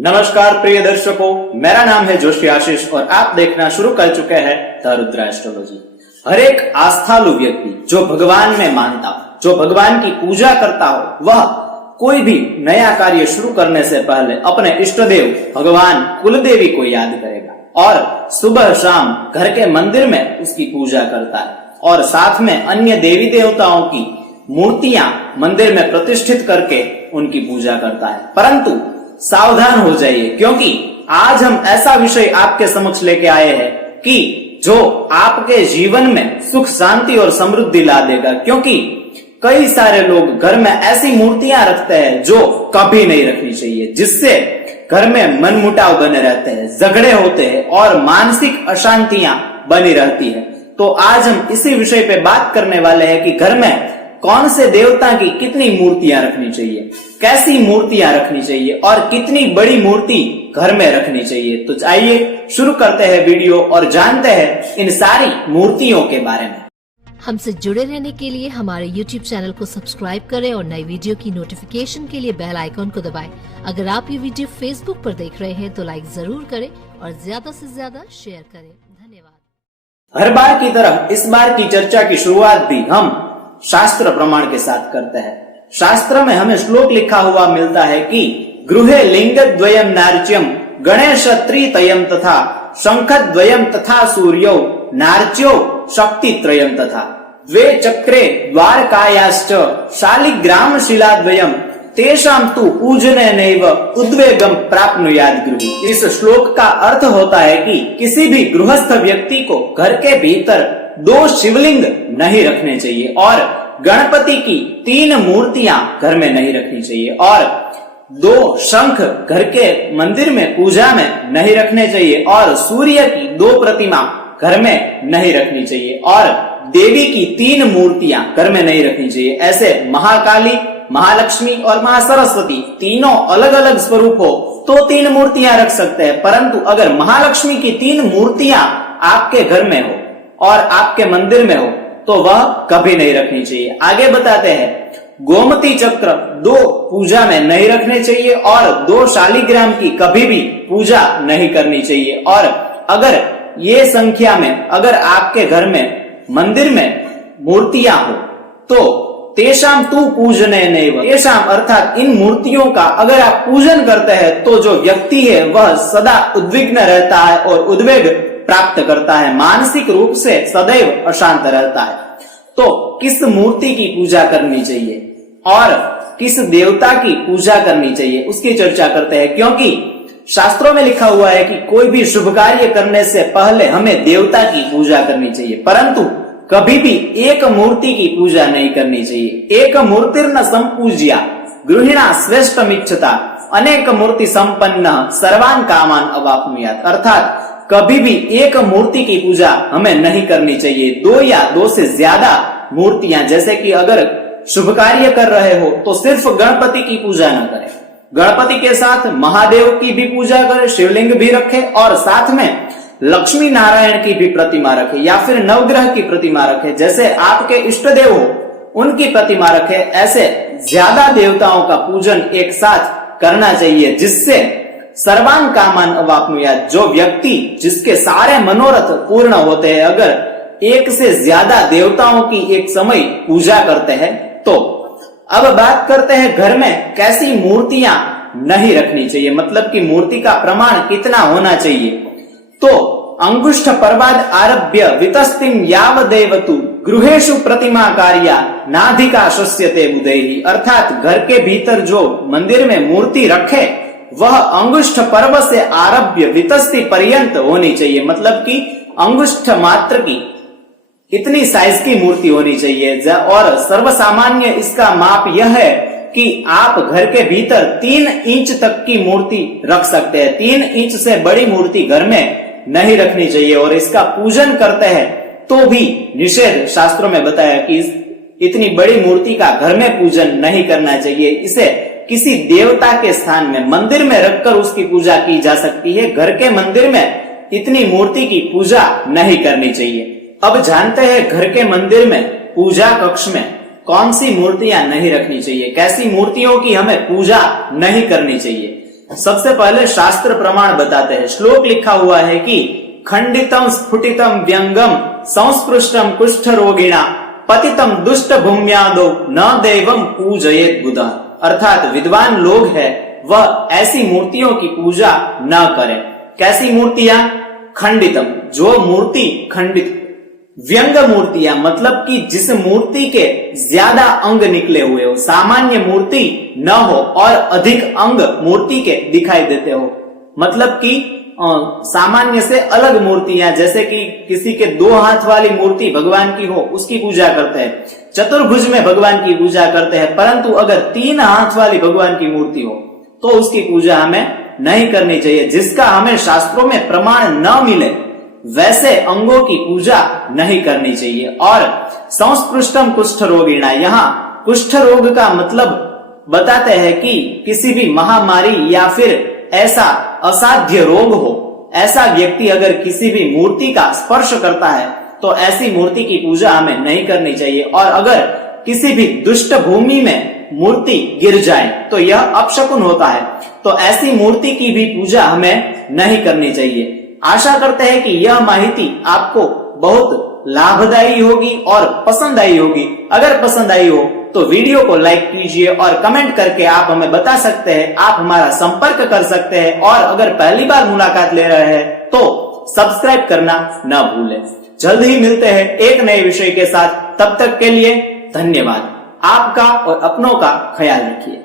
नमस्कार प्रिय दर्शकों, मेरा नाम है जोशी आशीष और आप देखना शुरू कर चुके हैं द रुद्रा एस्ट्रोलॉजी। हर एक आस्थालु व्यक्ति जो भगवान में मानता हो, जो भगवान की पूजा करता हो, वह कोई भी नया कार्य शुरू करने से पहले अपने इष्ट देव भगवान कुलदेवी को याद करेगा और सुबह शाम घर के मंदिर में उसकी पूजा करता है और साथ में अन्य देवी देवताओं की मूर्तियां मंदिर में प्रतिष्ठित करके उनकी पूजा करता है। परंतु सावधान हो जाइए, क्योंकि आज हम ऐसा विषय आपके समक्ष लेके आए हैं कि जो आपके जीवन में सुख शांति और समृद्धि ला देगा। क्योंकि कई सारे लोग घर में ऐसी मूर्तियां रखते हैं जो कभी नहीं रखनी चाहिए, जिससे घर में मनमुटाव बने रहते हैं, झगड़े होते हैं और मानसिक अशांतियां बनी रहती है। तो आज हम इसी विषय पे बात करने वाले हैं कि घर में कौन से देवता की कितनी मूर्तियां रखनी चाहिए, कैसी मूर्तियां रखनी चाहिए और कितनी बड़ी मूर्ति घर में रखनी चाहिए। तो आइए शुरू करते हैं वीडियो और जानते हैं इन सारी मूर्तियों के बारे में। हमसे जुड़े रहने के लिए हमारे YouTube चैनल को सब्सक्राइब करें और नई वीडियो की नोटिफिकेशन के लिए बेल आइकॉन को दबाएं। अगर आप ये वीडियो Facebook पर देख रहे हैं तो लाइक जरूर करें और ज्यादा से ज्यादा शेयर करें। धन्यवाद। हर बार की तरह इस बार की चर्चा की शुरुआत भी हम शास्त्र प्रमाण के साथ करते हैं। शास्त्र में हमें श्लोक लिखा हुआ मिलता है कि गृहे लिंग द्वयम नार्च्यम गणेश त्रितयम तथा शंख द्वयम तथा सूर्यो नार्च्यो शक्ति त्रयम तथा द्वे चक्रे द्वारकायाश्च शालिग्राम शिलाद्वयम तेषाम तु पूजने नैव उद्वेगम प्राप्नुयात् गृही। इस श्लोक का अर्थ होता है कि किसी भी गृहस्थ व्यक्ति को घर के भीतर 2 शिवलिंग नहीं रखने चाहिए और गणपति की 3 मूर्तियां घर में नहीं रखनी चाहिए और 2 शंख घर के मंदिर में पूजा में नहीं रखने चाहिए और सूर्य की 2 प्रतिमा घर में नहीं रखनी चाहिए और देवी की 3 मूर्तियां घर में नहीं रखनी चाहिए। ऐसे महाकाली, महालक्ष्मी और महासरस्वती तीनों अलग अलग स्वरूप हो तो 3 मूर्तियां रख सकते हैं, परंतु अगर महालक्ष्मी की 3 मूर्तियां आपके घर में हो और आपके मंदिर में हो तो वह कभी नहीं रखनी चाहिए। आगे बताते हैं, गोमती चक्र 2 पूजा में नहीं रखने चाहिए और 2 शालिग्राम की कभी भी पूजा नहीं करनी चाहिए। और अगर ये संख्या में अगर आपके घर में मंदिर में मूर्तियां हो तो तेषाम तू पूजने नैव, तेषाम अर्थात इन मूर्तियों का अगर आप पूजन करते हैं तो जो व्यक्ति है वह सदा उद्विग्न रहता है और उद्वेग प्राप्त करता है, मानसिक रूप से सदैव अशांत रहता है। तो किस मूर्ति की पूजा करनी चाहिए और किस देवता की पूजा करनी चाहिए उसकी चर्चा करते हैं। क्योंकि शास्त्रों में लिखा हुआ है कि कोई भी शुभ कार्य करने से पहले हमें देवता की पूजा करनी चाहिए, परंतु कभी भी एक मूर्ति की पूजा नहीं करनी चाहिए। एक मूर्तिर्न संपूज्या गृहिणा श्रेष्ठमिच्छता अनेक मूर्ति संपन्न सर्वान कामान अवाप्नुयात्। अर्थात कभी भी एक मूर्ति की पूजा हमें नहीं करनी चाहिए। 2 या 2 से ज्यादा मूर्तियां, जैसे कि अगर शुभ कार्य कर रहे हो तो सिर्फ गणपति की पूजा न करें, गणपति के साथ महादेव की भी पूजा करें, शिवलिंग भी रखे और साथ में लक्ष्मी नारायण की भी प्रतिमा रखे या फिर नवग्रह की प्रतिमा रखे। जैसे आपके इष्ट देव हो उनकी प्रतिमा रखे। ऐसे ज्यादा देवताओं का पूजन एक साथ करना चाहिए, जिससे सर्वान कामान अवाप्नुयात्, जो व्यक्ति जिसके सारे मनोरथ पूर्ण होते हैं, अगर एक से ज्यादा देवताओं की एक समय पूजा करते हैं। तो अब बात करते हैं घर में कैसी मूर्तियां नहीं रखनी चाहिए, मतलब कि मूर्ति का प्रमाण कितना होना चाहिए। तो अंगुष्ठ पर्वाद आरभ्य वितस्तिम यावदेवतु गृहेषु प्रतिमा कार्या नाधिका शस्यते बुधैहि। अर्थात घर के भीतर जो मंदिर में मूर्ति रखे वह अंगुष्ठ पर्व से आरभ्य वितस्ति पर्यंत होनी चाहिए, मतलब कि अंगुष्ठ मात्र की इतनी साइज की मूर्ति होनी चाहिए। और सर्वसामान्य इसका माप यह है कि आप घर के भीतर 3 इंच तक की मूर्ति रख सकते हैं। 3 इंच से बड़ी मूर्ति घर में नहीं रखनी चाहिए और इसका पूजन करते हैं तो भी निषेध शास्त्रों में बताया कि इतनी बड़ी मूर्ति का घर में पूजन नहीं करना चाहिए। इसे किसी देवता के स्थान में मंदिर में रखकर उसकी पूजा की जा सकती है। घर के मंदिर में इतनी मूर्ति की पूजा नहीं करनी चाहिए। अब जानते हैं घर के मंदिर में पूजा कक्ष में कौन सी मूर्तियां नहीं रखनी चाहिए, कैसी मूर्तियों की हमें पूजा नहीं करनी चाहिए। सबसे पहले शास्त्र प्रमाण बताते हैं। श्लोक लिखा हुआ है कि खंडितम स्फुटितम व्यंगम संस्पृष्टम कुष्ठ रोगिणा पतितम दुष्ट भूम्यादो न देवम पूजयेत बुधा। अर्थात विद्वान लोग हैं वह ऐसी मूर्तियों की पूजा न करें। कैसी मूर्तियां? खंडितम, जो मूर्ति खंडित, व्यंग मूर्तियां मतलब कि जिस मूर्ति के ज्यादा अंग निकले हुए हो, सामान्य मूर्ति न हो और अधिक अंग मूर्ति के दिखाई देते हो, मतलब कि सामान्य से अलग मूर्तियां, जैसे कि किसी के 2 हाथ वाली मूर्ति भगवान की हो उसकी पूजा करते हैं, चतुर्भुज में भगवान की पूजा करते हैं, परंतु अगर 3 हाथ वाली भगवान की मूर्ति हो तो उसकी पूजा हमें नहीं करनी चाहिए। जिसका हमें शास्त्रों में प्रमाण न मिले वैसे अंगों की पूजा नहीं करनी चाहिए। और संस्पृष्टम कुष्ठ रोगिणा, यहाँ कुष्ठ रोग का मतलब बताते हैं कि किसी भी महामारी या फिर ऐसा असाध्य रोग हो, ऐसा व्यक्ति अगर किसी भी मूर्ति का स्पर्श करता है तो ऐसी मूर्ति की पूजा हमें नहीं करनी चाहिए। और अगर किसी भी दुष्ट भूमि में मूर्ति गिर जाए तो यह अपशकुन होता है, तो ऐसी मूर्ति की भी पूजा हमें नहीं करनी चाहिए। आशा करते हैं कि यह माहिती आपको बहुत लाभदायी होगी और पसंद आई होगी। अगर पसंद आई हो तो वीडियो को लाइक कीजिए और कमेंट करके आप हमें बता सकते हैं, आप हमारा संपर्क कर सकते हैं। और अगर पहली बार मुलाकात ले रहे हैं तो सब्सक्राइब करना न भूलें। जल्द ही मिलते हैं एक नए विषय के साथ, तब तक के लिए धन्यवाद। आपका और अपनों का ख्याल रखिए।